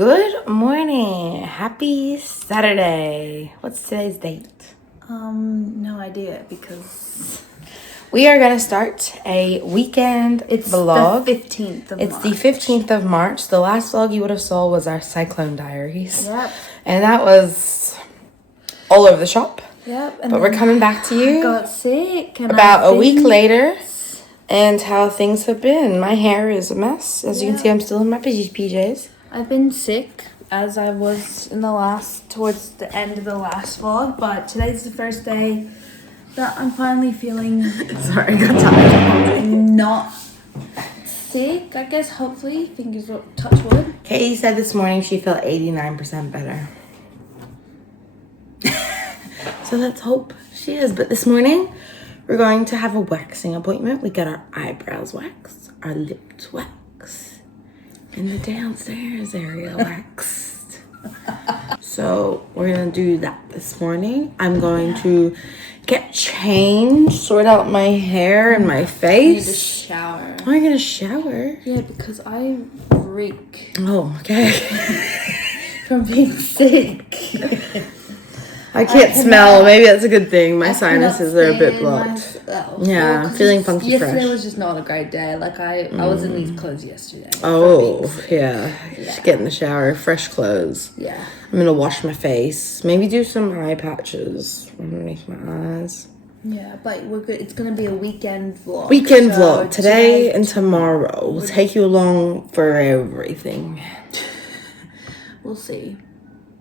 Good morning. Happy Saturday. What's today's date? No idea because We are going to start a weekend vlog. the 15th of March. It's the 15th of March. The last vlog you would have saw was our Cyclone Diaries. Yep. And that was all over the shop. Yep. But we're coming back to you got sick. And about a week later and how things have been. My hair is a mess. As you can see, I'm still in my PJs. I've been sick as I was towards the end of the last vlog, but today's the first day that I'm finally feeling Sorry, I got tired. not sick, I guess, hopefully. Fingers touch wood. Katie said this morning she felt 89% better. So let's hope she is. But this morning, we're going to have a waxing appointment. We got our eyebrows waxed, our lips waxed, and the downstairs area waxed. So we're going to do that this morning. I'm going to get changed, sort out my hair and my face. I need to shower. Oh, you're going to shower? Yeah, because I reek Oh, okay. from being sick. I can't smell. Maybe that's a good thing. My sinuses are a bit blocked. Yeah, I'm feeling funky yesterday fresh. was just not a great day. Like I was in these clothes yesterday. Oh, yeah. Just get in the shower. Fresh clothes. Yeah. I'm going to wash my face. Maybe do some eye patches underneath my eyes. Yeah, but we're good. It's going to be a weekend vlog. Weekend vlog. Today and tomorrow. We'll take you along for everything. We'll see.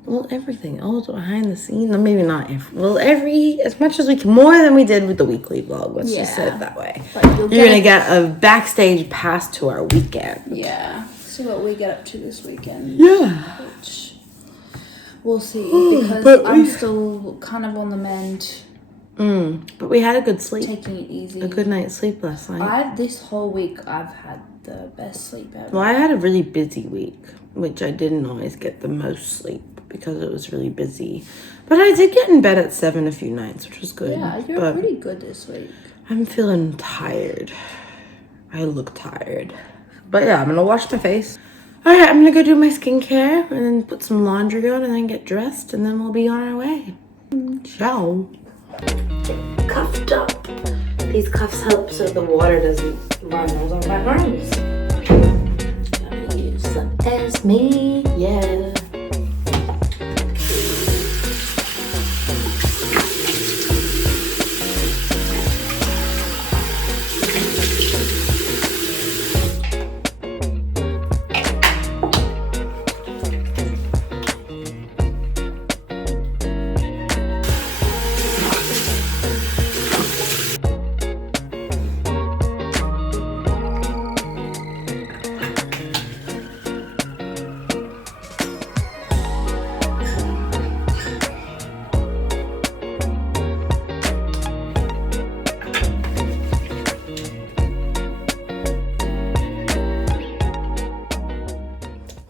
Well, everything. All behind the scenes. No, maybe not. As much as we can. More than we did with the weekly vlog. Let's just say it that way. You're going to get a backstage pass to our weekend. Yeah. See what we get up to this weekend. Yeah. Which we'll see. Because I'm still kind of on the mend. But we had a good sleep. Taking it easy. A good night's sleep last night. This whole week, I've had the best sleep ever. Well, I had a really busy week, which I didn't always get the most sleep because it was really busy. But I did get in bed at 7 a few nights, which was good. Yeah, you're pretty good this week. I'm feeling tired. I look tired. But yeah, I'm going to wash my face. All right, I'm going to go do my skincare and then put some laundry on and then get dressed and then we'll be on our way. Ciao. Cuffed up. These cuffs help so the water doesn't run over my arms. Gotta use some Esme, yeah.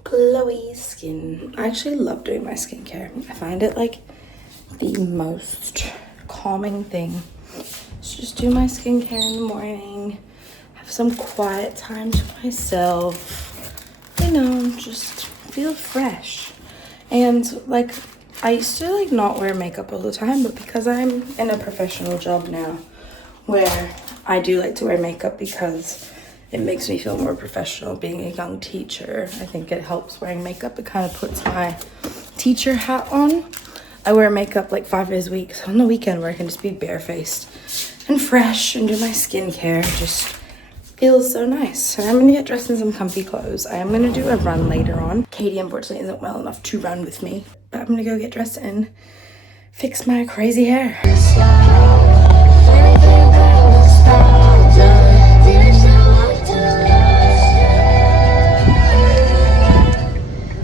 Glowy skin. I actually love doing my skincare. I find it like the most calming thing. Just do my skincare in the morning, have some quiet time to myself, you know, just feel fresh. And like I used to like not wear makeup all the time, but because I'm in a professional job now where I do like to wear makeup because it makes me feel more professional being a young teacher. I think it helps wearing makeup. It kind of puts my teacher hat on. I wear makeup like 5 days a week. So on the weekend where I can just be barefaced and fresh and do my skincare, just feels so nice. And I'm gonna get dressed in some comfy clothes. I am gonna do a run later on. Katie unfortunately isn't well enough to run with me, but I'm gonna go get dressed and fix my crazy hair.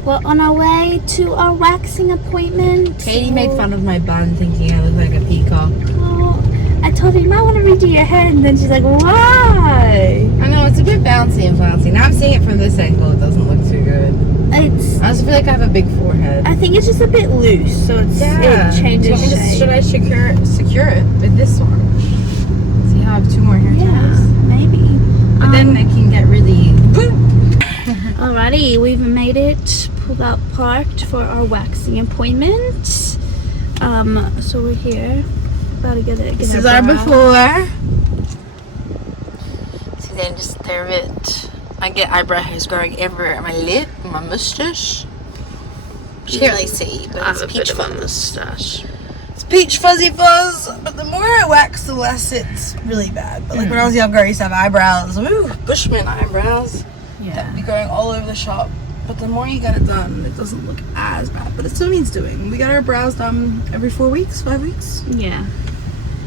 We're on our way to our waxing appointment. Katie made fun of my bun thinking I look like a peacock. Oh, I told her you might want to redo your hair, and then she's like, why? I know, it's a bit bouncy and flouncy. Now I'm seeing it from this angle, it doesn't look too good. I also feel like I have a big forehead. I think it's just a bit loose, so it changes shape. Should I secure it with this one? See how I have 2 more hair ties? Maybe. But then I can get really... Alrighty, we've made it pulled out parked for our waxing appointment. So we're here. About to get it. This is our before. See, then just there it. I get eyebrow hairs growing everywhere. My lip, my mustache. You can't really see, but it's peach fuzz. mustache. It's peach fuzzy fuzz. But the more I wax, the less it's really bad. But like when I was younger, I used to have eyebrows. Ooh, Bushman eyebrows. That would be going all over the shop. But the more you get it done, it doesn't look as bad. But it still needs doing. We got our brows done every 4 weeks, 5 weeks. Yeah.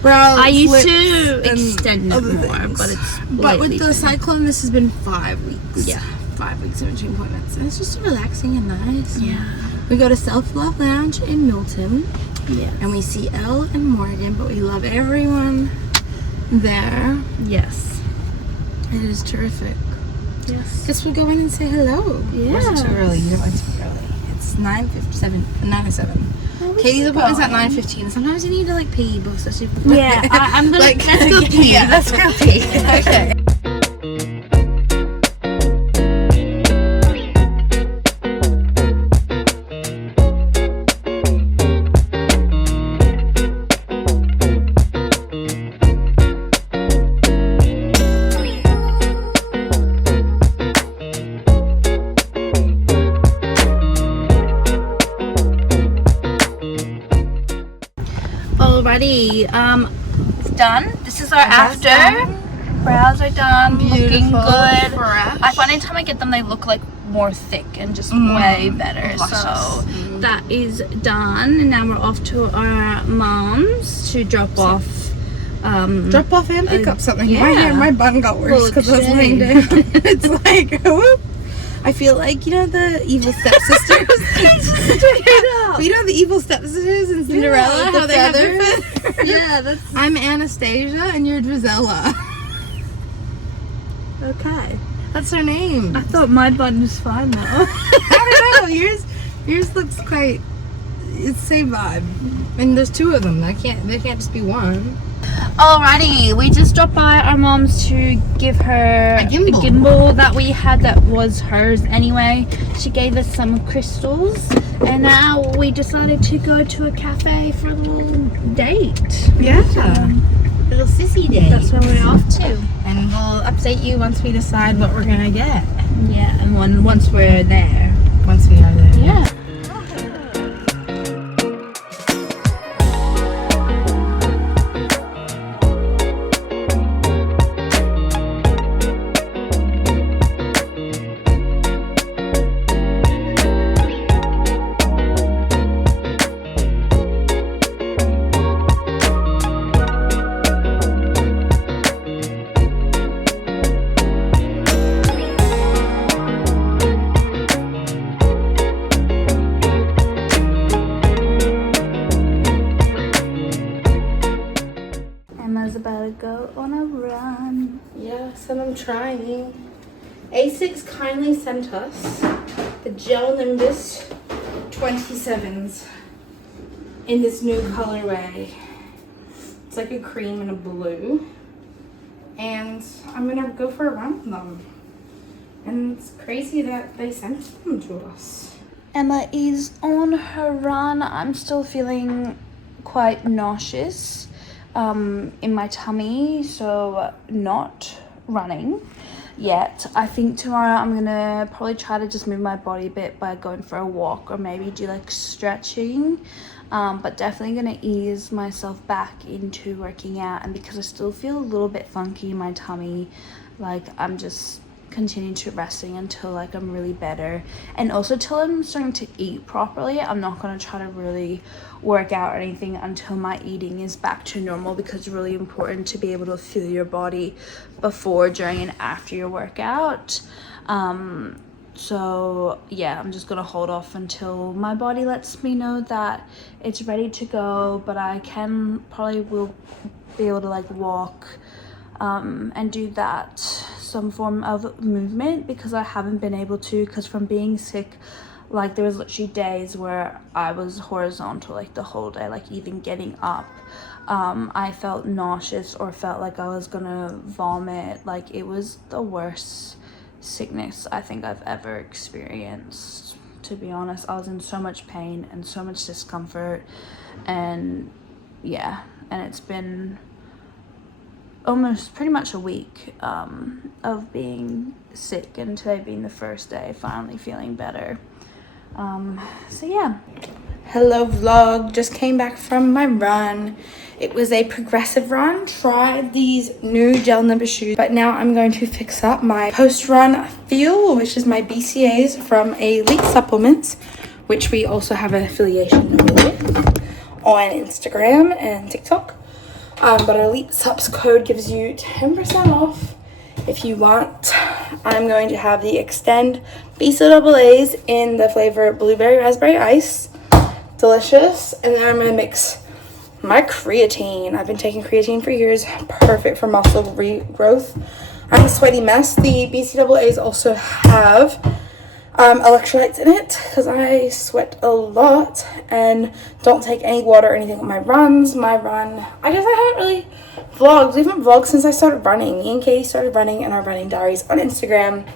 Brows, I used lips, to and extend it other more, things. but it's But with lately the Cyclone, this has been 5 weeks. Yeah. 5 weeks in between appointments. And it's just relaxing and nice. Yeah. We go to Self Love Lounge in Milton. Yeah. And we see Elle and Morgan, but we love everyone there. Yes. It is terrific. Yes. Guess we'll go in and say hello. Yeah. Or is it too early? You don't like to be early. It's 9:07. Katie's appointment's at 9:15. Sometimes you need to like pee, but especially. Yeah. I'm gonna. Like, let's go pee. Yeah, let's go pee. Okay. Alrighty, it's done. This is our Brows after. Brows are done, looking Beautiful, good. fresh. I find anytime I get them, they look like more thick and just way better. luscious. So That is done, and now we're off to our mom's to drop off. Drop off and pick up something. yeah. My hair, my bun got worse Well, because I was laying down. It's like, whoop. I feel like, you know, the evil stepsisters. You know the evil stepsisters in Cinderella? Yeah, how the they have their feathers. feathers? Yeah, that's I'm Anastasia and you're Drizella. okay. That's her name. I thought my bun was fine though. I don't know. Yours looks quite. It's the same vibe. And there's 2 of them. There can't just be one. alrighty, we just dropped by our mom's to give her A gimbal. gimbal that we had that was hers anyway. She gave us some crystals, and now we decided to go to a cafe for a little date. Yeah. Little sissy day. That's where we're off to. And we'll update you once we decide what we're gonna get. Yeah, and once we're there. Once we are there. Yeah. Emma's about to go on a run. Yes, and I'm trying. A6 kindly sent us the Gel Nimbus 27s in this new colorway. It's like a cream and a blue. And I'm gonna go for a run with them. And it's crazy that they sent them to us. Emma is on her run. I'm still feeling quite nauseous in my tummy, so not running yet. I think tomorrow I'm gonna probably try to just move my body a bit by going for a walk or maybe do like stretching, but definitely gonna ease myself back into working out. And because I still feel a little bit funky in my tummy, like I'm just continue to resting until like I'm really better, and also till I'm starting to eat properly. I'm not going to try to really work out or anything until my eating is back to normal, because it's really important to be able to feel your body before, during, and after your workout. So yeah, I'm just gonna hold off until my body lets me know that it's ready to go, but I will be able to like walk and do that, some form of movement, because I haven't been able to, because from being sick, like there was literally days where I was horizontal like the whole day, like even getting up I felt nauseous or felt like I was gonna vomit. Like it was the worst sickness I think I've ever experienced. to be honest. I was in so much pain and so much discomfort, and yeah, and it's been almost pretty much a week of being sick, and today being the first day finally feeling better. So yeah. Hello vlog, just came back from my run. It was a progressive run. Tried these new gel Nimbus shoes, but now I'm going to fix up my post-run feel, which is my BCAAs from Elite Supplements, which we also have an affiliation with on Instagram and TikTok. But our Elite Subs code gives you 10% off if you want. I'm going to have the Extend BCAAs in the flavor Blueberry Raspberry Ice. Delicious. And then I'm going to mix my creatine. I've been taking creatine for years. Perfect for muscle regrowth. I'm a sweaty mess. The BCAAs also have electrolytes in it because I sweat a lot and don't take any water or anything on my runs. I guess I haven't really vlogged. We haven't vlogged since I started running. Me and Katie started running in our running diaries on Instagram.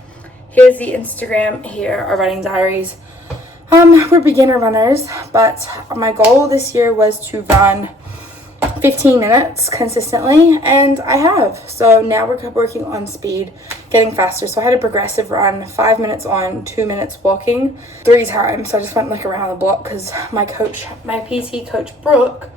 Here's the Instagram. Here are running diaries. We're beginner runners, but my goal this year was to run 15 minutes consistently, and I have. So now we're working on speed, getting faster. So I had a progressive run, 5 minutes on, 2 minutes walking, 3 times. So I just went like around the block because my PT coach, Brooke,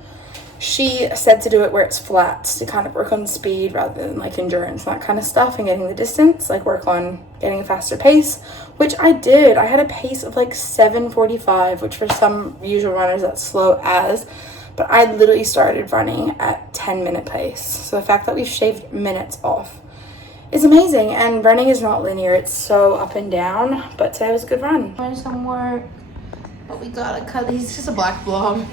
she said to do it where it's flat to kind of work on speed rather than like endurance and that kind of stuff, and getting the distance, like work on getting a faster pace, which I did. I had a pace of like 7:45, which for some usual runners that's slow as, but I literally started running at 10-minute pace. So the fact that we've shaved minutes off is amazing, and running is not linear. It's so up and down, but today was a good run. Doing some work, but we got a cuddly, he's just a black blob.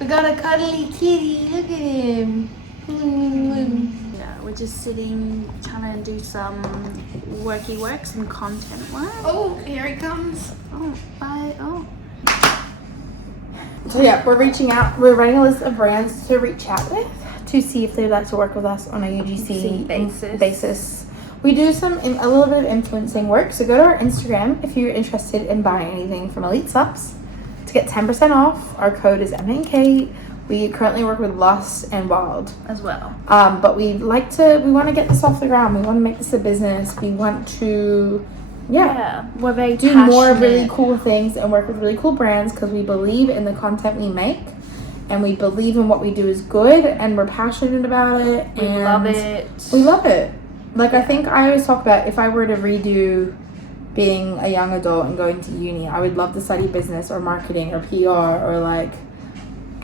We got a cuddly kitty, look at him. Yeah, we're just sitting, trying to do some some content work. Oh, here he comes. Oh, bye, oh. So yeah, we're reaching out. We're writing a list of brands to reach out with to see if they'd like to work with us on a UGC basis. We do a little bit of influencing work, so go to our Instagram if you're interested in buying anything from Elite Subs to get 10% off. Our code is MNK. We currently work with Lost and Wild As well. but we want to get this off the ground. We want to make this a business. We want to We're very do passionate. more really cool things and work with really cool brands because we believe in the content we make, and we believe in what we do is good, and we're passionate about it. We and love it. We love it. Like, I think I always talk about if I were to redo being a young adult and going to uni, I would love to study business or marketing or PR or like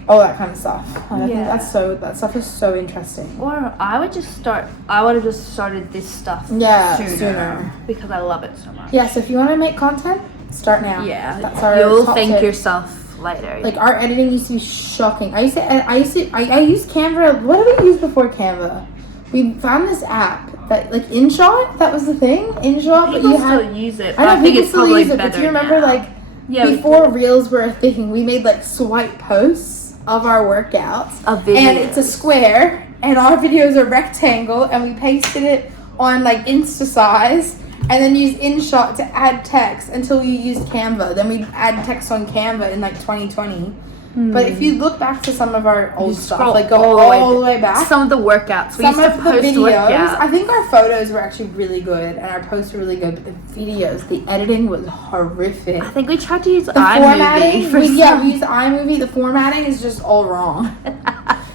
all that kind of stuff. And I think that stuff is so interesting. Or I would have just started this stuff sooner because I love it so much. Yeah, so if you want to make content, start now. Yeah, that's our you'll top thank tip. Yourself later. Like, our editing used to be shocking. I used Canva. What did we use before Canva? We found this app that, like, InShot, that was the thing. InShot, but you still use it. I know, I think people it's still probably use it, better but do you remember, now. like, Yeah, before Reels were a thing, we made, like, swipe posts of our workouts. And it's a square, and our videos are rectangle, and we pasted it on, like, Insta size, and then used InShot to add text until we used Canva. Then we'd add text on Canva in, like, 2020. But if you look back to some of our old stuff, like go all the way back. Some of the workouts. We Some used of to the post videos. workouts. I think our photos were actually really good and our posts were really good, but the videos, the editing was horrific. I think we tried to use The iMovie formatting, for we used iMovie. The formatting is just all wrong.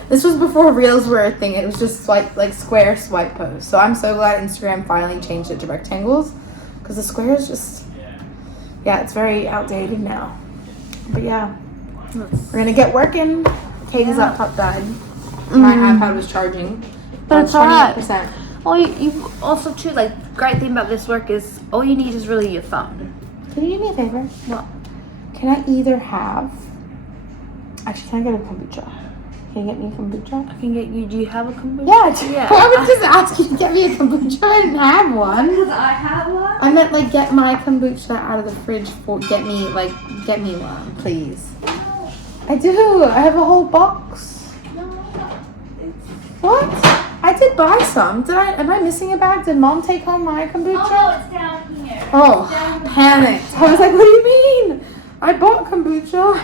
This was before Reels were a thing. It was just square swipe posts. So I'm so glad Instagram finally changed it to rectangles, because the square is just, it's very outdated now. But yeah. We're gonna get working. Katie's laptop died. My iPad was charging. But it's alright. 28%. Well, you also too, like, great thing about this work is all you need is really your phone. Can you do me a favor? What? Can I either have... Actually, can I get a kombucha? Can you get me a kombucha? I can get you. Do you have a kombucha? Yeah. I was just asking you to get me a kombucha. I didn't have one. Because I have one. I meant, like, get my kombucha out of the fridge get me one, please. I do. I have a whole box. No, What? I did buy some. Am I missing a bag? Did Mom take home my kombucha? Oh no, it's down here. Oh, panicked. I was like, what do you mean? I bought kombucha.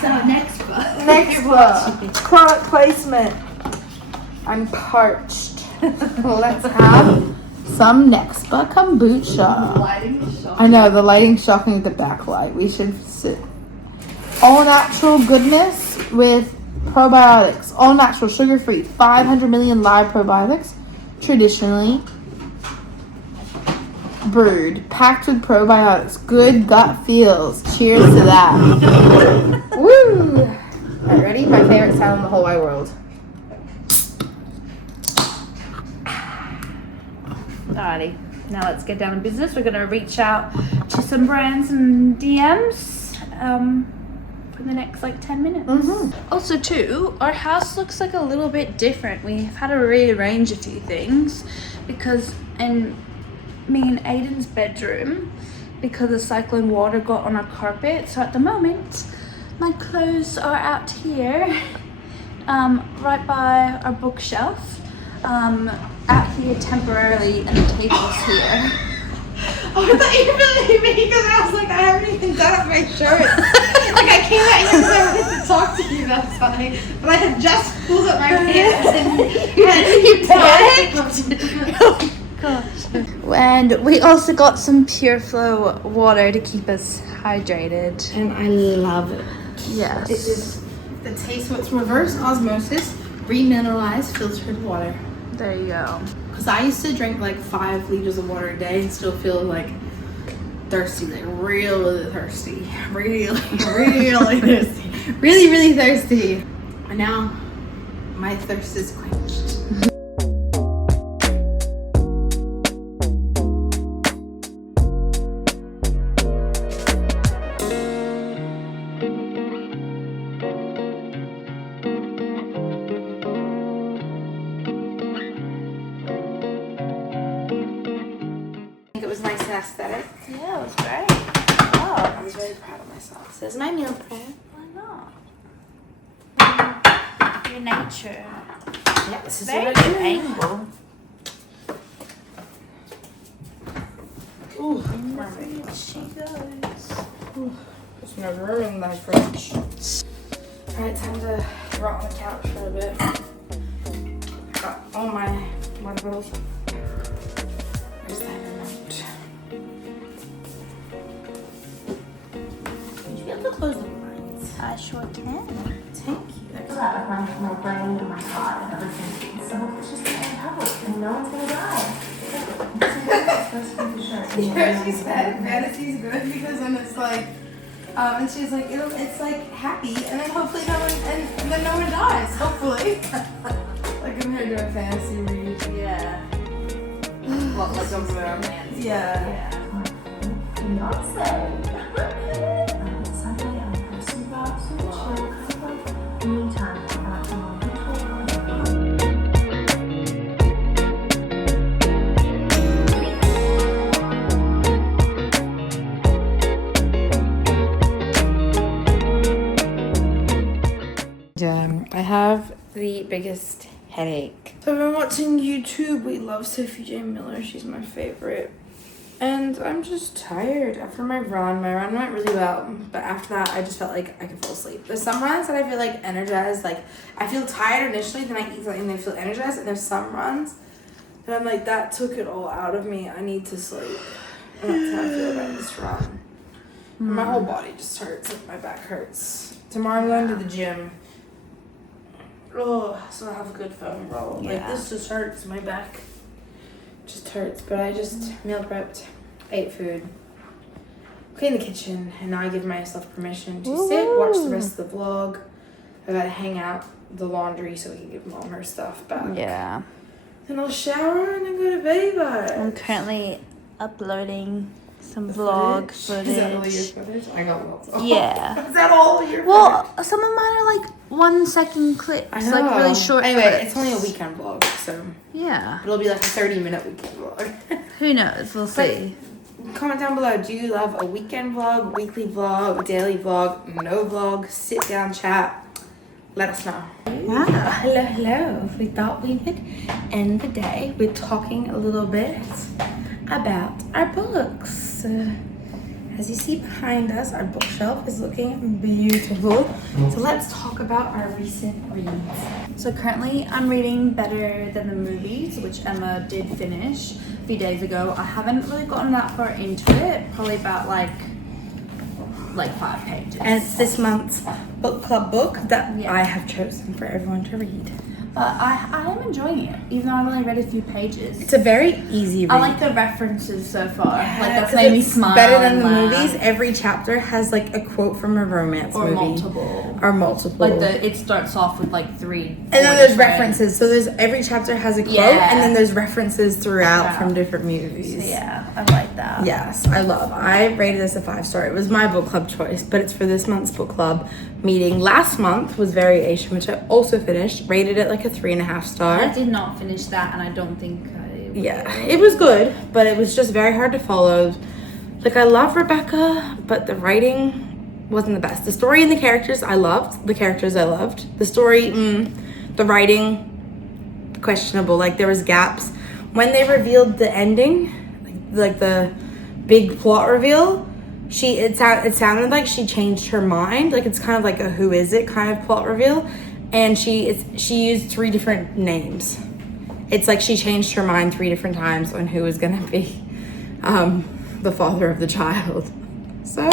So next book. Next book. Product placement. I'm parched. Let's have some Nextba kombucha. I know, the lighting's shocking with the backlight. We should sit. All natural goodness with probiotics. All natural, sugar-free. 500 million live probiotics. Traditionally brewed. Packed with probiotics. Good gut feels. Cheers to that. Woo! Alright, ready? My favorite sound in the whole wide world. Alrighty, now let's get down to business. We're gonna reach out to some brands and DMs for the next like 10 minutes. Also too, our house looks like a little bit different. We've had to rearrange a few things because in me and Aiden's bedroom, because the cyclone water got on our carpet. So at the moment, my clothes are out here, right by our bookshelf. Out here temporarily, and the table's here. Oh, I thought you were believing me because I was like, I haven't even done up my shirt. Like, I came out here because I wanted to talk to you, that's funny. But I had just pulled up my pants and you panicked. Oh gosh. And we also got some Pure Flow water to keep us hydrated. And I love it. Yes. It is the taste, what's reverse osmosis, remineralized filtered water. There you go. Because I used to drink like 5 liters of water a day and still feel like thirsty, like really thirsty. Really thirsty. Really thirsty. And now my thirst is quenched. Aesthetic. Yeah, it was great. Oh, I was very proud of myself. This is my meal prep. why not? Your nature. Yeah, this is Very what good I do. angle. Ooh, Fridge she goes. just gonna ruin my fridge. Alright, time to rot on the couch for a bit. Got all my water bottles. Where's that remote? You should be able to close the blinds. I sure can. Thank you. That's That went from my brain to my heart and everything. So it's just like public and no one's gonna die. Yeah, she said fantasy's good because then it's like, and she's like, it's like happy, and then hopefully no one, and then no one dies, hopefully. Like compared to a fantasy read. Yeah. What, like a romance? Yeah. Beyonce. Sunday, I'm posting about some chill kind of meantime. I have the biggest headache. So I've been watching YouTube. We love Sophie J. Miller. She's my favorite. And I'm just tired after my run. My run went really well, but after that, I just felt like I could fall asleep. There's some runs that I feel like energized. Like I feel tired initially, then I eat something and I feel energized. And there's some runs that I'm like, that took it all out of me. I need to sleep. And that's how I feel about this run. And my whole body just hurts. Like my back hurts. Tomorrow I'm going to the gym. Oh, so I have a good foam roll. Like Yeah. this just hurts. My back just hurts. But I just meal prepped, ate food, cleaned the kitchen, and now I give myself permission to sit, watch the rest of the vlog. I gotta hang out the laundry so we can give Mom her stuff back. Yeah. Then I'll shower and then go to bed. I'm currently uploading some vlog footage. Is that all your footage? I got lots of. Yeah. Is that all your Well, some of mine are like 1 second clips, I know. like really short Anyway, clips. it's only a weekend vlog, so Yeah. it'll be like a 30-minute weekend vlog. Who knows? We'll see. Comment down below. Do you love a weekend vlog, weekly vlog, daily vlog, no vlog, sit down chat? let us know. Wow, hello. We thought we would end the day with talking a little bit about our books. As you see behind us, our bookshelf is looking beautiful. So let's talk about our recent reads. So currently I'm reading Better Than the Movies, which Emma did finish a few days ago. I haven't really gotten that far into it, probably about like 5 pages. And it's this month's book club book that Yeah. I have chosen for everyone to read. I am enjoying it, even though I've only read a few pages. It's a very easy read. I like the references so far. Like that's 'Cause made me it's smile. Better than and the laugh. movies. Every chapter has like a quote from a romance Or movie. multiple. Or multiple. Like it starts off with like 3. And then there's references. So there's every chapter has a quote, Yeah. and then there's references throughout Yeah. from different movies. So yeah, I like that. Yes, I rated this a 5-star. It was my book club choice, but it's for this month's book club meeting. Last month was Variation, which I also finished. Rated it like a 3.5 star. I did not finish that, and I don't think I will. Yeah, it was good, but it was just very hard to follow. Like, I love Rebecca, but the writing wasn't the best. The story and the characters I loved. The story, the writing, questionable. Like, there was gaps. When they revealed the ending, like the big plot reveal, it sounded like she changed her mind. Like, it's kind of like a who is it kind of plot reveal. And she used 3 different names. It's like she changed her mind 3 different times on who was gonna be the father of the child. So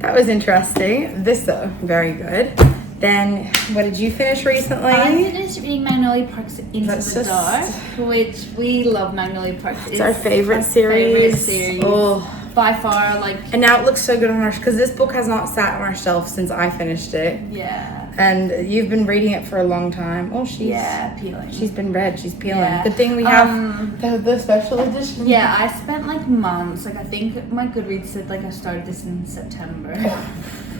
that was interesting. This though, very good. Then what did you finish recently? I finished reading Magnolia Park's Into That's the just- Dark, which we love Magnolia Park. It's our favorite series. Oh. By far, like, And now it looks so good on our, because this book has not sat on our shelf since I finished it. yeah. And you've been reading it for a long time. Oh, Peeling. she's been read. She's peeling. Yeah. Good thing we have the special edition. Yeah, I spent like months. Like, I think my Goodreads said like I started this in September.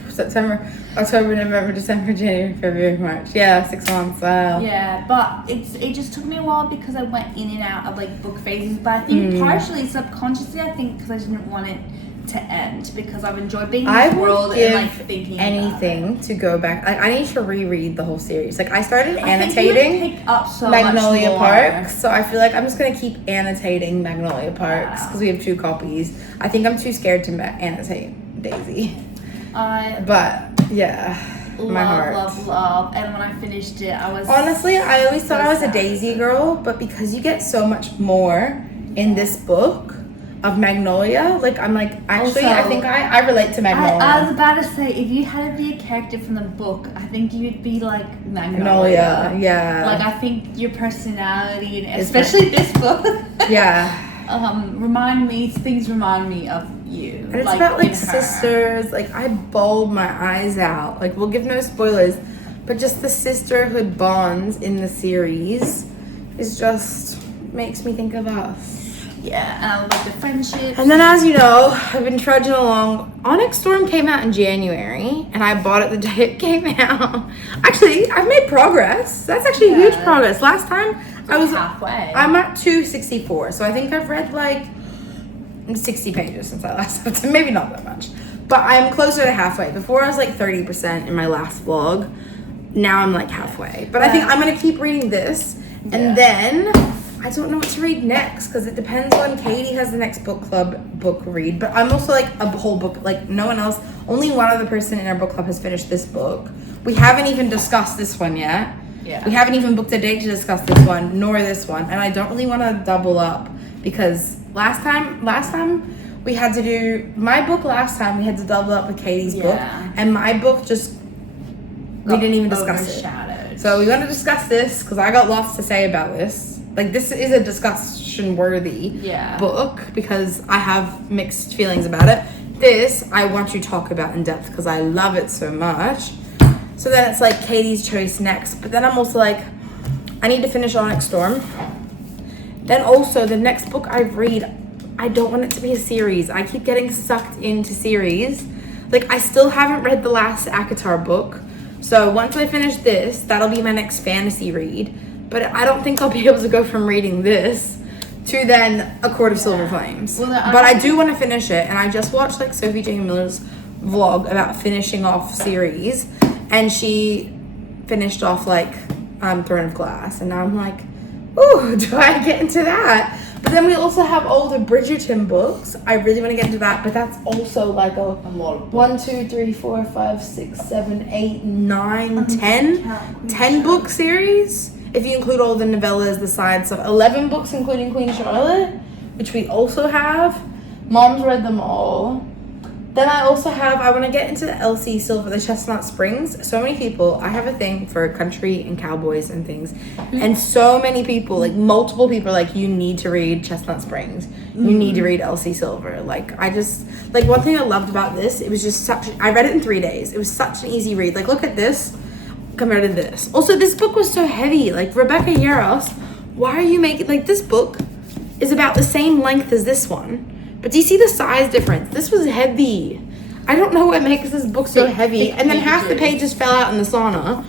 September, October, November, December, January, February, March. Yeah, 6 months. Wow. Yeah, but it just took me a while because I went in and out of like book phases. But I think partially subconsciously, I think because I didn't want it to end, because I've enjoyed being in I this would world give and like thinking anything to go back. Like, I need to reread the whole series. Like, I started about it. I think you would annotating pick up so Magnolia much more. Park, so I feel like I'm just gonna keep annotating Magnolia Parks because we have 2 copies. I think I'm too scared to annotate Daisy, I but yeah, my heart. love. And when I finished it, I was Honestly, I always thought I was a sad. Daisy girl, but because you get so much more in this book of Magnolia, like, I'm like, actually, Also, I think I relate to Magnolia. I was about to say, if you had to be a character from the book, I think you'd be like Magnolia, yeah. Like, I think your personality, and It's especially this book, Yeah. things remind me of you. And it's about like in her. sisters. Like, I bawled my eyes out. Like, we'll give no spoilers, but just the sisterhood bonds in the series is just makes me think of us. Yeah, and I love the friendship. And then, as you know, I've been trudging along. Onyx Storm came out in January, and I bought it the day it came out. Actually, I've made progress. That's actually huge Yeah. progress. Last time I was halfway. I'm at 264, so I think I've read like 60 pages since I last looked. Maybe not that much, but I'm closer to halfway. Before I was like 30% in my last vlog. Now I'm like halfway. But I think I'm gonna keep reading this, and then I don't know what to read next because it depends when Katie has the next book club book read. But I'm also like a whole book, like no one else. Only one other person in our book club has finished this book. We haven't even discussed this one yet. Yeah. We haven't even booked a date to discuss this one, nor this one. And I don't really want to double up because last time we had to do my book. Last time we had to double up with Katie's book, and my book just we didn't even discuss it. So we want to discuss this because I got lots to say about this. Like, this is a discussion worthy book because I have mixed feelings about it. This I want to talk about in depth because I love it so much. So then it's like Katie's choice next, but then I'm also like, I need to finish Onyx Storm. Then also the next book I read, I don't want it to be a series. I keep getting sucked into series. Like, I still haven't read the last ACOTAR book. So once I finish this, that'll be my next fantasy read. But I don't think I'll be able to go from reading this to then A Court of Silver Flames. Well, but I do want to finish it, and I just watched like Sophie J. Miller's vlog about finishing off series, and she finished off like Throne of Glass, and now I'm like, ooh, do I get into that? But then we also have all the Bridgerton books. I really want to get into that, but that's also like a lot of 1, 2, 3, 4, 5, 6, 7, 8, 9, 10 book series. If you include all the novellas, the side stuff, 11 books including Queen Charlotte, which we also have. Mom's read them all. Then I also have, I want to get into the Elsie Silver, the Chestnut Springs. So many people, I have a thing for country and cowboys and things. And so many people, like multiple people, like, you need to read Chestnut Springs. You need to read Elsie Silver. Like, I just, like, one thing I loved about this, it was just I read it in 3 days. It was such an easy read. Like, look at this compared to this. Also, this book was so heavy. Like, Rebecca Yarros, why are you making, like, this book is about the same length as this one. But do you see the size difference? This was heavy. I don't know what makes this book so heavy. And then half the pages fell out in the sauna.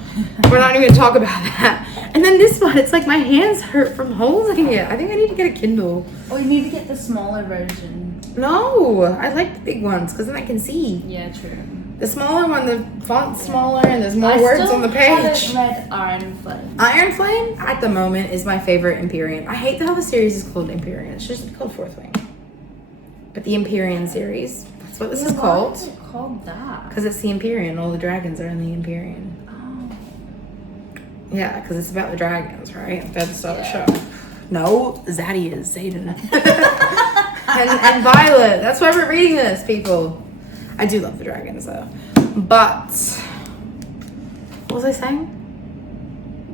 We're not even going to talk about that. And then this one, it's like my hands hurt from holding it. I think I need to get a Kindle. Oh, you need to get the smaller version. No, I like the big ones because then I can see. Yeah, true. The smaller one, the font's smaller and there's more words on the page. I still haven't read Iron Flame. Iron Flame, at the moment, is my favorite Empyrean. I hate how the series is called Empyrean. It should just be called Fourth Wing. But the Empyrean series, that's what this is called. Why is it called that? Because it's the Empyrean. All the dragons are in the Empyrean. Oh. Yeah, because it's about the dragons, right? That's the start of the show. No, Zaddy is Zayden. and Violet. That's why we're reading this, people. I do love the dragons, though. But, what was I saying?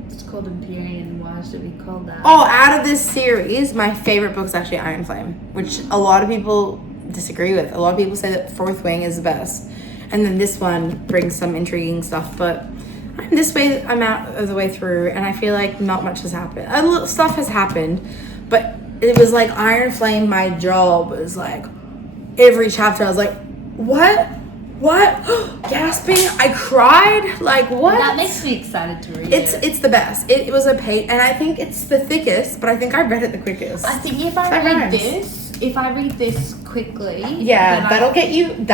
It's called Empyrean. Why should it be called that? Oh, out of this series, my favorite book is actually Iron Flame, which a lot of people disagree with. A lot of people say that Fourth Wing is the best. And then this one brings some intriguing stuff, but I'm out of the way through, and I feel like not much has happened. A little stuff has happened, but it was like Iron Flame, my job was like, every chapter I was like, what? Gasping, I cried, like what? That makes me excited to read it. It's the best. It was a page, and I think it's the thickest, but I think I read it the quickest. I think if I read this quickly, yeah, that'll get you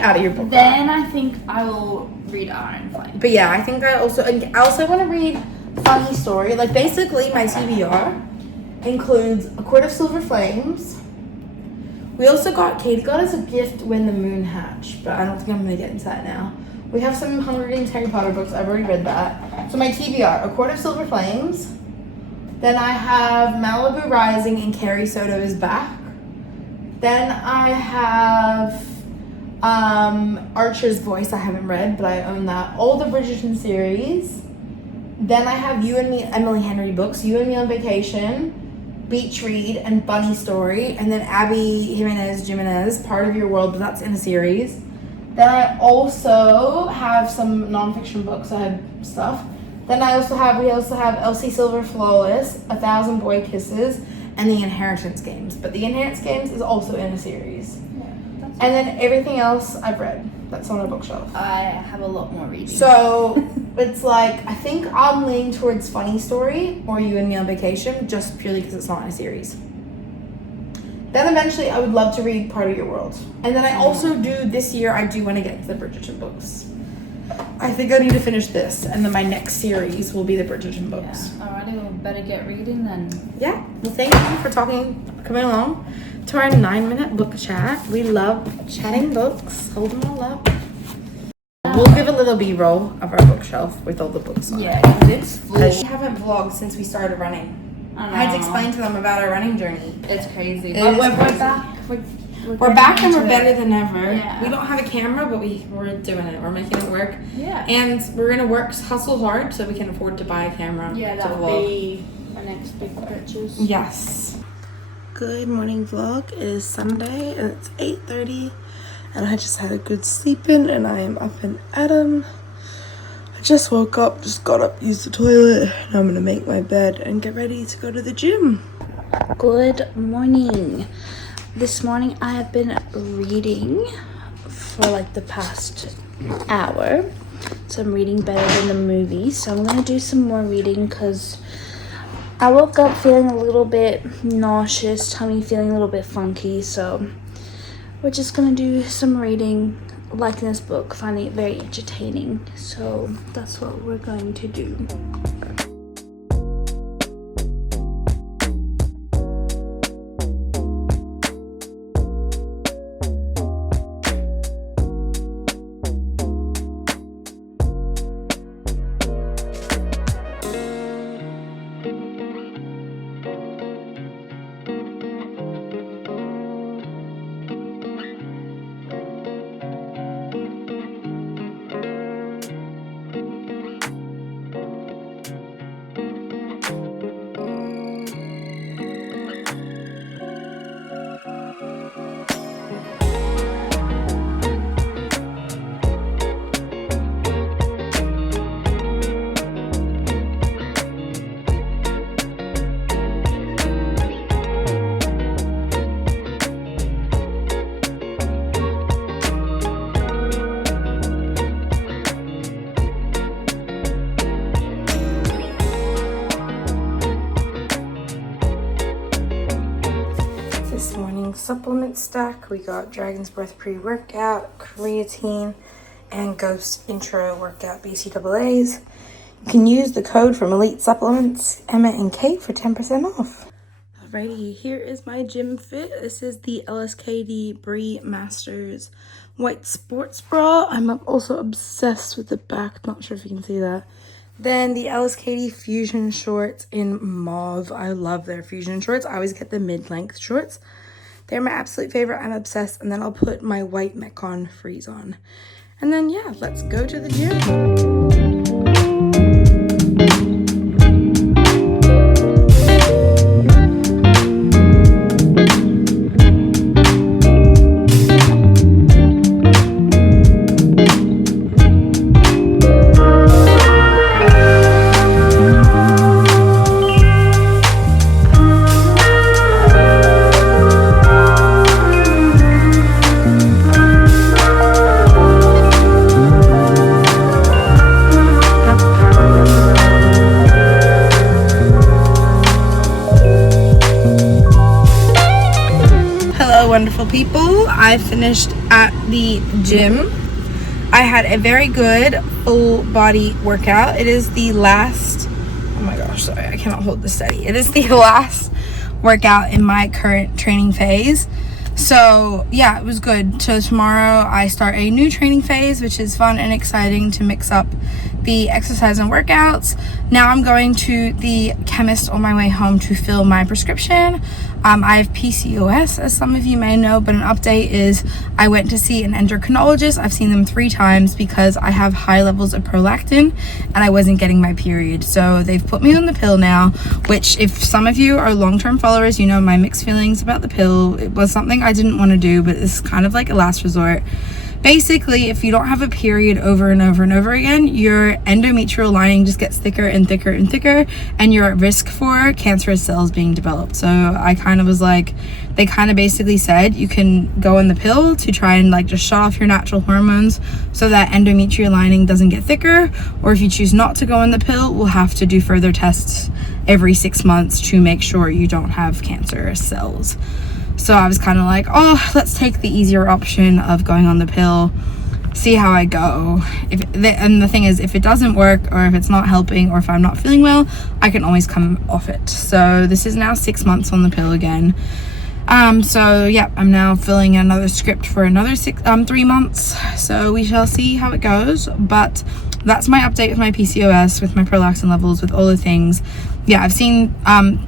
out of your book. Then I think I will read Iron Flame. But yeah, I think I also want to read Funny Story. Like, basically my TBR includes A Court of Silver Flames. We also Katie got us a gift When the Moon Hatched, but I don't think I'm going to get into that now. We have some Hunger Games Harry Potter books. I've already read that. So my TBR, A Court of Silver Flames. Then I have Malibu Rising and Carrie Soto is Back. Then I have Archer's Voice. I haven't read, but I own that. All the Bridgerton series. Then I have You and Me, Emily Henry books. You and Me on Vacation. Beach Read and Bunny Story, and then Abby Jimenez, Part of Your World, but that's in a series. Then I also have some nonfiction books. I have stuff. Then we also have Elsie Silver Flawless, 1,000 Boy Kisses, and The Inheritance Games. But The Inheritance Games is also in a series. Yeah, and then everything else I've read. That's on our bookshelf. I have a lot more reading. So it's like, I think I'm leaning towards Funny Story or You and Me on Vacation, just purely because it's not in a series. Then eventually I would love to read Part of Your World. And then I also this year, I do want to get into the Bridgerton books. I think I need to finish this, and then my next series will be the Bridgerton books. Yeah. Alrighty, well, better get reading then. Yeah, well, thank you for coming along to our 9-minute book chat. We love chatting books, hold them all up. We'll give a little B-roll of our bookshelf with all the books on it. Yeah, because it's full. We haven't vlogged since we started running. I had to explain to them about our running journey. It's crazy. But We're crazy. back. We're back and we're better than ever. Yeah. We don't have a camera, but we're doing it. We're making it work. Yeah. And we're gonna hustle hard so we can afford to buy a camera. Yeah, to that'll vlog. be my next big purchase. Yes. Good morning vlog. It is Sunday and it's 8:30 and I just had a good sleep in and I am up and Adam. I just woke up, just got up, used the toilet, and I'm gonna make my bed and get ready to go to the gym. Good morning. This morning I have been reading for like the past hour. So I'm reading better than the movie. So I'm gonna do some more reading because I woke up feeling a little bit nauseous, tummy feeling a little bit funky. So we're just gonna do some reading liking this book, finding it very entertaining. So that's what we're going to do. This morning's supplement stack, we got Dragon's Breath pre-workout, creatine, and Ghost intro workout BCAAs. You can use the code from Elite Supplements, Emma and Kate, for 10% off. Alrighty, here is my gym fit. This is the LSKD Brie Masters white sports bra. I'm also obsessed with the back, not sure if you can see that. Then the LSKD Fusion shorts in mauve. I love their Fusion shorts. I always get the mid-length shorts. They're my absolute favorite. I'm obsessed. And then I'll put my white Metcon Freeze on. And then, yeah, let's go to the gym. Wonderful people, I finished at the gym. I had a very good full body workout. It is the last, oh my gosh, sorry, I cannot hold this steady. It is the last workout in my current training phase. So yeah, it was good. So tomorrow I start a new training phase, which is fun and exciting to mix up the exercise and workouts. Now I'm going to the chemist on my way home to fill my prescription. I have PCOS, as some of you may know, but an update is I went to see an endocrinologist. I've seen them 3 times because I have high levels of prolactin and I wasn't getting my period. So they've put me on the pill now, which if some of you are long-term followers, you know my mixed feelings about the pill. It was something I didn't want to do, but it's kind of like a last resort. Basically, if you don't have a period over and over and over again, your endometrial lining just gets thicker and thicker and thicker, and you're at risk for cancerous cells being developed. So I kind of was like, they kind of basically said you can go on the pill to try and like just shut off your natural hormones so that endometrial lining doesn't get thicker, or if you choose not to go on the pill, we'll have to do further tests every 6 months to make sure you don't have cancerous cells. So I was kind of like, oh, let's take the easier option of going on the pill, see how I go. And the thing is, if it doesn't work, or if it's not helping, or if I'm not feeling well, I can always come off it. So this is now 6 months on the pill again. So yeah, I'm now filling another script for another 3 months. So we shall see how it goes. But that's my update with my PCOS, with my prolactin levels, with all the things. Yeah, I've seen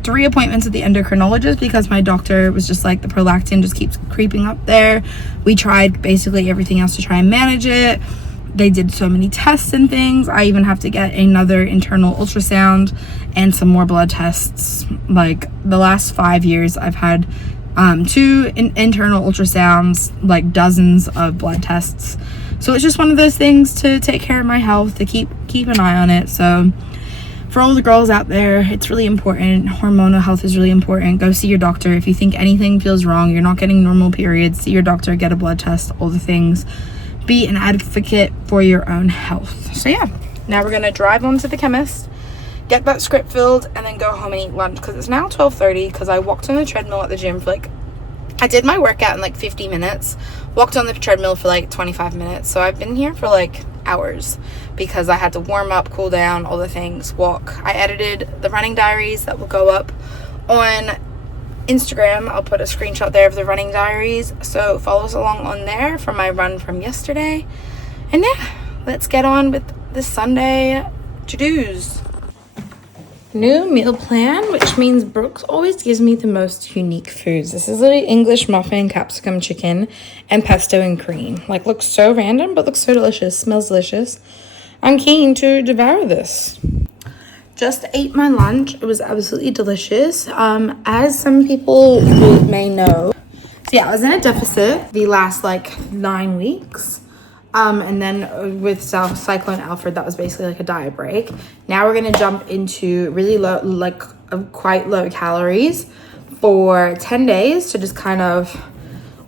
3 appointments at the endocrinologist because my doctor was just like, the prolactin just keeps creeping up there. We tried basically everything else to try and manage it. They did so many tests and things. I even have to get another internal ultrasound and some more blood tests. Like the last 5 years, I've had 2 internal ultrasounds, like dozens of blood tests. So it's just one of those things to take care of my health, to keep an eye on it. So for all the girls out there, it's really important. Hormonal health is really important. Go see your doctor. If you think anything feels wrong, you're not getting normal periods, see your doctor, get a blood test, all the things. Be an advocate for your own health. So yeah, now we're gonna drive on to the chemist, get that script filled, and then go home and eat lunch, because it's now 12:30, because I walked on the treadmill at the gym for like I did my workout in like 50 minutes, walked on the treadmill for like 25 minutes. So I've been here for like hours because I had to warm up, cool down, all the things, walk. I edited the running diaries that will go up on Instagram. I'll put a screenshot there of the running diaries. So follow us along on there for my run from yesterday. And yeah, let's get on with this Sunday to-dos. New meal plan, which means Brooks always gives me the most unique foods. This is literally English muffin, capsicum chicken, and pesto and cream. Like, looks so random, but looks so delicious. Smells delicious. I'm keen to devour this. Just ate my lunch. It was absolutely delicious. As some people may know, so yeah, I was in a deficit the last like 9 weeks. And then with Cyclone Alfred, that was basically like a diet break. Now we're gonna jump into really low, like quite low calories for 10 days to just kind of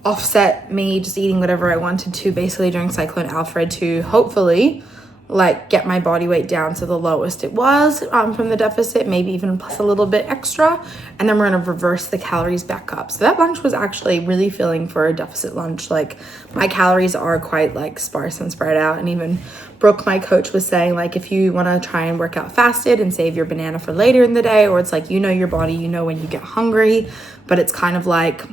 offset me just eating whatever I wanted to basically during Cyclone Alfred to hopefully like get my body weight down to the lowest it was from the deficit, maybe even plus a little bit extra, and then we're gonna reverse the calories back up. So that lunch was actually really filling for a deficit lunch. Like, my calories are quite like sparse and spread out, and even Brooke, my coach, was saying like if you want to try and work out fasted and save your banana for later in the day, or it's like, you know your body, you know when you get hungry, but it's kind of like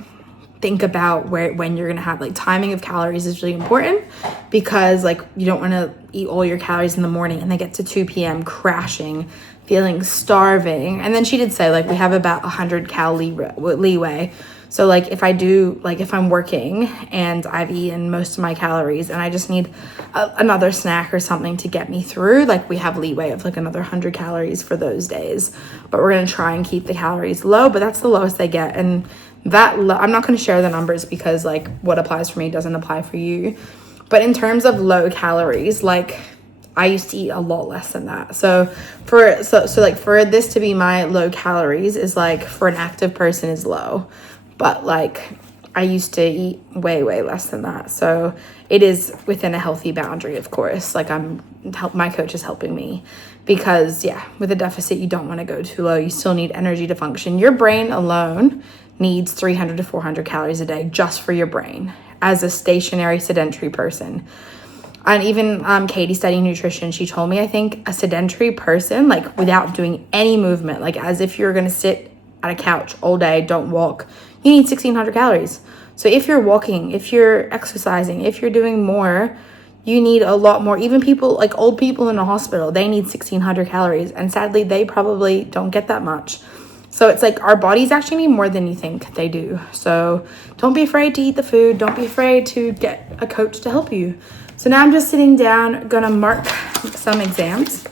think about when you're gonna have like timing of calories is really important, because like you don't want to eat all your calories in the morning and they get to 2 p.m. crashing, feeling starving. And then she did say like we have about 100 cal leeway. So like if I'm working and I've eaten most of my calories and I just need another snack or something to get me through, like we have leeway of like another 100 calories for those days. But we're gonna try and keep the calories low, but that's the lowest they get. And that I'm not going to share the numbers because like what applies for me doesn't apply for you. But in terms of low calories, like I used to eat a lot less than that. So for this to be my low calories is like for an active person is low, but like I used to eat way less than that. So it is within a healthy boundary, of course. Like my coach is helping me, because yeah, with a deficit you don't want to go too low. You still need energy to function. Your brain alone needs 300 to 400 calories a day just for your brain as a stationary sedentary person. And even Katie studying nutrition, she told me I think a sedentary person, like without doing any movement, like as if you're gonna sit at a couch all day, don't walk, you need 1,600 calories. So if you're walking, if you're exercising, if you're doing more, you need a lot more. Even people like old people in a hospital, they need 1,600 calories, and sadly they probably don't get that much. So it's like our bodies actually need more than you think they do. So don't be afraid to eat the food. Don't be afraid to get a coach to help you. So now I'm just sitting down, gonna mark some exams.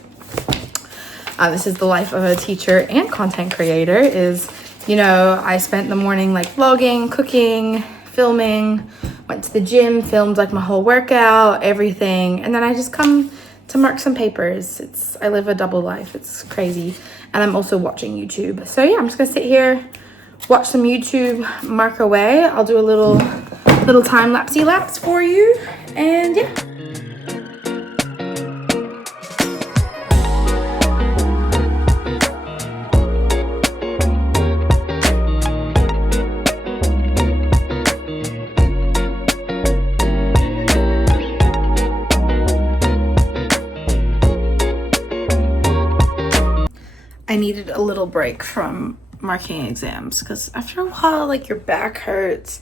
This is the life of a teacher and content creator is, you know, I spent the morning like vlogging, cooking, filming, went to the gym, filmed like my whole workout, everything. And then I just come to mark some papers. I live a double life. It's crazy. And I'm also watching YouTube. So yeah, I'm just gonna sit here, watch some YouTube, mark away. I'll do a little time-lapsey lapse for you. And yeah. I needed a little break from marking exams because after a while, like your back hurts,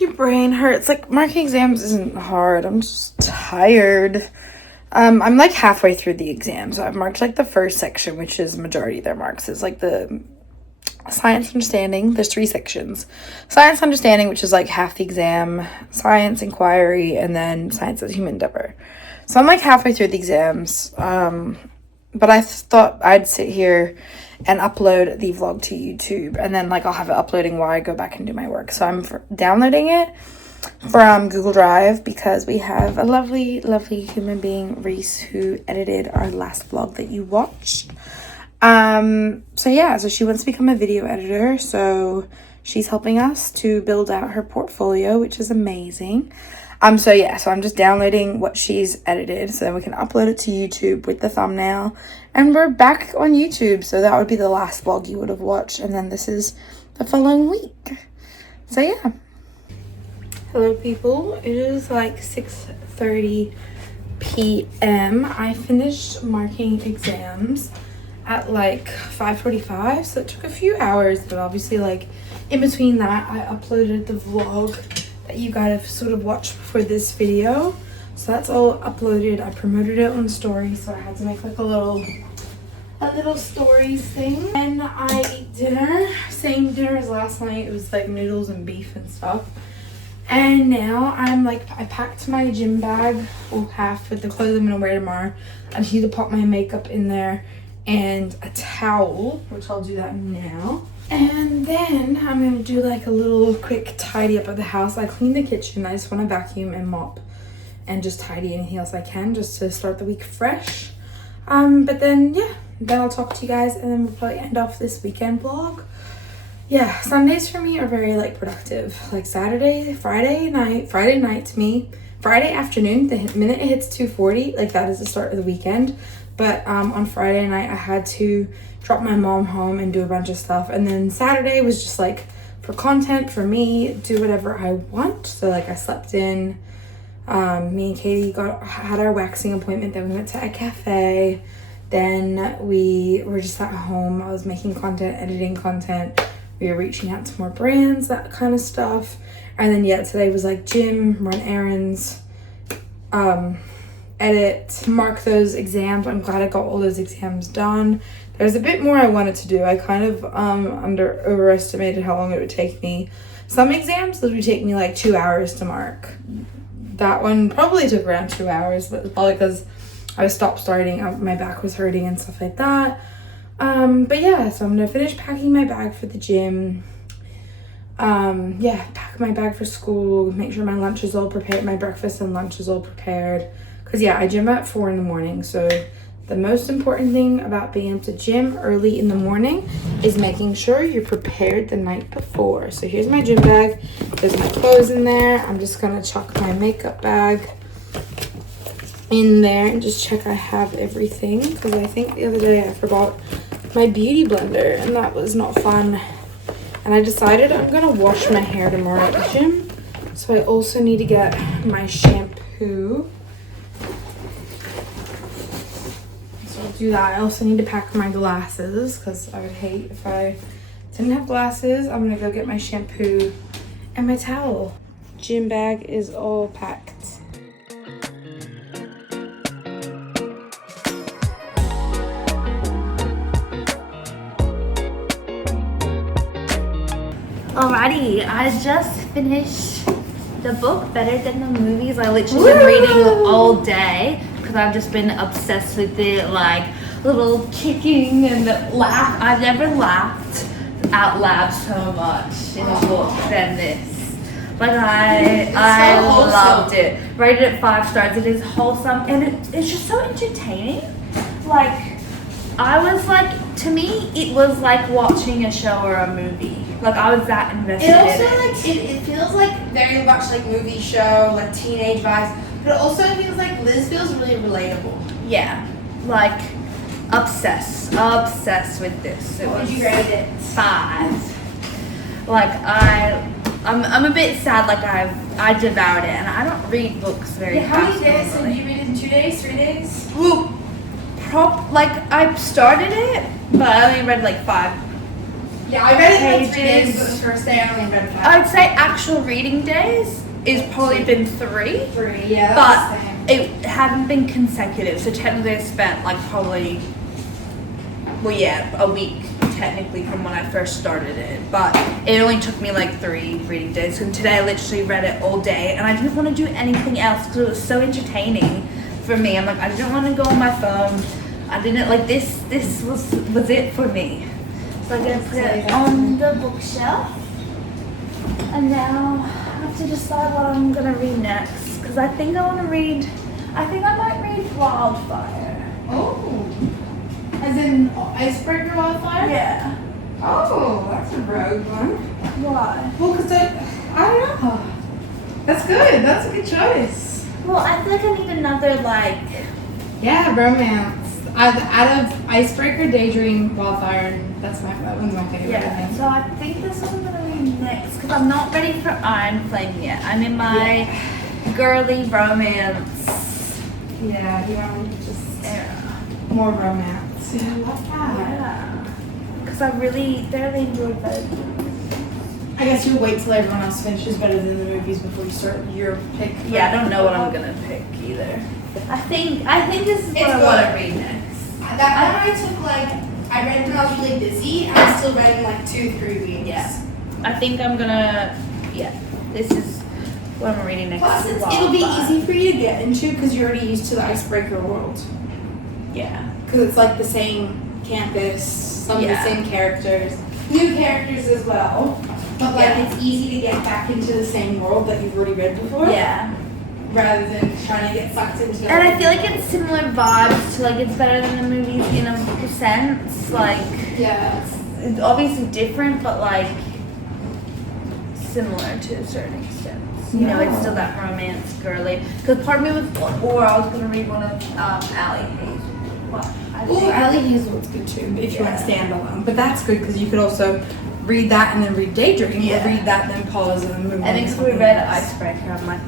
your brain hurts. Like marking exams isn't hard. I'm just tired. I'm like halfway through the exam. So I've marked like the first section, which is majority of their marks. It's like the science understanding. There's 3 sections. Science understanding, which is like half the exam, science inquiry, and then science as human endeavor. So I'm like halfway through the exams. But I thought I'd sit here and upload the vlog to YouTube, and then like I'll have it uploading while I go back and do my work. So I'm downloading it from Google Drive because we have a lovely human being, Reese, who edited our last vlog that you watched. So yeah, so she wants to become a video editor, so she's helping us to build out her portfolio, which is amazing. So yeah, so I'm just downloading what she's edited so then we can upload it to YouTube with the thumbnail, and we're back on YouTube. So that would be the last vlog you would have watched, and then this is the following week. So yeah. Hello people, it is like 6:30 p.m. I finished marking exams at like 5:45, so it took a few hours, but obviously like in between that I uploaded the vlog that you guys have sort of watched before this video. So that's all uploaded. I promoted it on story, so I had to make like a little stories thing. And I ate dinner, same dinner as last night. It was like noodles and beef and stuff. And now I packed my gym bag, well, half with the clothes I'm gonna wear tomorrow. I just need to pop my makeup in there and a towel, which I'll do that now. And then I'm gonna do like a little quick tidy up of the house. I cleaned the kitchen. I just want to vacuum and mop and just tidy anything else I can just to start the week fresh. But then yeah, then I'll talk to you guys and then we'll probably end off this weekend vlog. Yeah, Sundays for me are very like productive. Like Friday night to me, Friday afternoon, the minute it hits 2:40, like that is the start of the weekend. But on Friday night I had to drop my mom home and do a bunch of stuff, and then Saturday was just like for content for me, do whatever I want. So like I slept in, me and Katie had our waxing appointment, then we went to a cafe, then we were just at home. I was making content, editing content, we were reaching out to more brands, that kind of stuff. And then yeah, today was like gym, run errands, edit, mark those exams. I'm glad I got all those exams done. There's a bit more I wanted to do. I kind of overestimated how long it would take me. Some exams, those would take me like 2 hours to mark. That one probably took around 2 hours, but it's probably because I was starting, my back was hurting and stuff like that. But yeah, so I'm gonna finish packing my bag for the gym. Yeah, pack my bag for school, make sure my lunch is all prepared, my breakfast and lunch is all prepared. Cause yeah, I gym at 4 in the morning. So the most important thing about being able to gym early in the morning is making sure you're prepared the night before. So here's my gym bag. There's my clothes in there. I'm just gonna chuck my makeup bag in there and just check I have everything, because I think the other day I forgot my beauty blender and that was not fun. And I decided I'm gonna wash my hair tomorrow at the gym, so I also need to get my shampoo. So I'll do that. I also need to pack my glasses because I would hate if I didn't have glasses. I'm gonna go get my shampoo and my towel. Gym bag is all packed. Alrighty, I just finished the book Better Than the Movies. I literally been reading all day because I've just been obsessed with it, like little kicking and laugh. I've never laughed out loud so much in a book than this. Like I loved it. Rated it 5 stars. It is wholesome and it's just so entertaining. Like I was like, to me, it was like watching a show or a movie. Like I was that invested. It also in it. like it feels like very much like movie show, like teenage vibes, but it also feels like Liz feels really relatable. Yeah, like obsessed with this. What would you rate it? 5. Like I'm a bit sad. Like I devoured it, and I don't read books very fast. How many days? So normally. you read it in 2 days, 3 days? Well, like I started it, but I only read like 5. Yeah, I read it in 3 days, Pages. but the first day I only read 5. I'd say actual reading days is probably been 3. 3, yeah. But it hadn't been consecutive, so technically I spent like probably, well yeah, a week technically from when I first started it, but it only took me like 3 reading days, and today I literally read it all day, and I didn't want to do anything else because it was so entertaining for me. I'm like, I didn't want to go on my phone, I didn't, like this was it for me. So I'm gonna put it on the bookshelf, and now I have to decide what I'm gonna read next, because I think I might read Wildfire. Oh. As in Icebreaker Wildfire? Yeah. Oh, that's a rogue one. Why? Well, because I don't know. That's good. That's a good choice. Well, I feel like I need another like. Yeah, romance. Out of Icebreaker, Daydream, Wildfire, that one's my favorite. I Yeah. think. So I think this is what I'm gonna read next? Because I'm not ready for Iron Flame yet. I'm in my girly romance Yeah, you want just era. more romance. Yeah, I love that. Yeah. Because I really thoroughly enjoyed those. I guess you'll wait till everyone else finishes better than the movies before you start your pick. Yeah, I don't know what I'm gonna pick either. I think this is what It's I want to good. read next. That one I took I read when I was really busy. I still read in 2-3 weeks. Yeah. I think I'm gonna, this is what I'm reading next. Plus, it'll be easy for you to get into because you're already used to the Icebreaker world. Yeah. Because it's the same campus, some of the Yeah. same characters, new characters as well. But it's easy to get back into the same world that you've already read before. Yeah. Rather than trying to get sucked into. And I feel like it's similar vibes to it's better than the movies in a sense. Yeah. It's obviously different, but similar to a certain extent. You know, it's still that romance girly. Because part of me was, or I was gonna read one of Allie Hayes. Ooh, Allie Hazelwood's good too, if you want Yeah. standalone. But that's good because you could also read that and then read Daydream, Yeah. or read that and then pause and then move on. I think to if we something read else. Icebreaker, I'm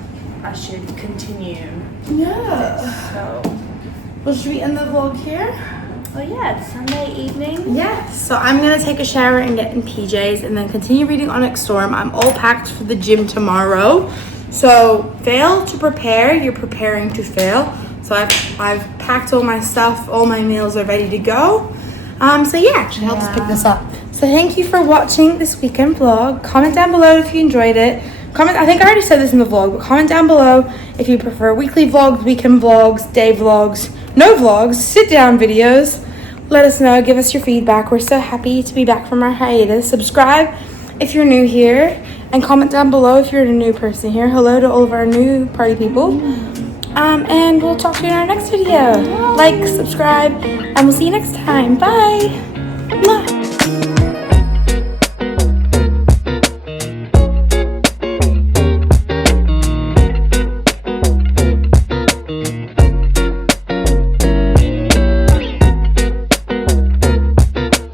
I should continue. Yeah. So, Well, should we end the vlog here? well, yeah, it's Sunday evening. Yes. So I'm gonna take a shower and get in PJs and then continue reading Onyx Storm. I'm all packed for the gym tomorrow. So fail to prepare. You're preparing to fail. So I've packed all my stuff. All my meals are ready to go. So yeah, actually I'll just pick this up. So thank you for watching this weekend vlog. Comment down below if you enjoyed it. I think I already said this in the vlog, but comment down below if you prefer weekly vlogs, weekend vlogs, day vlogs, no vlogs, sit down videos. Let us know, give us your feedback. We're so happy to be back from our hiatus. Subscribe if you're new here, and comment down below if you're a new person here. Hello to all of our new party people. And we'll talk to you in our next video. Like, subscribe, and we'll see you next time. Bye. Mwah.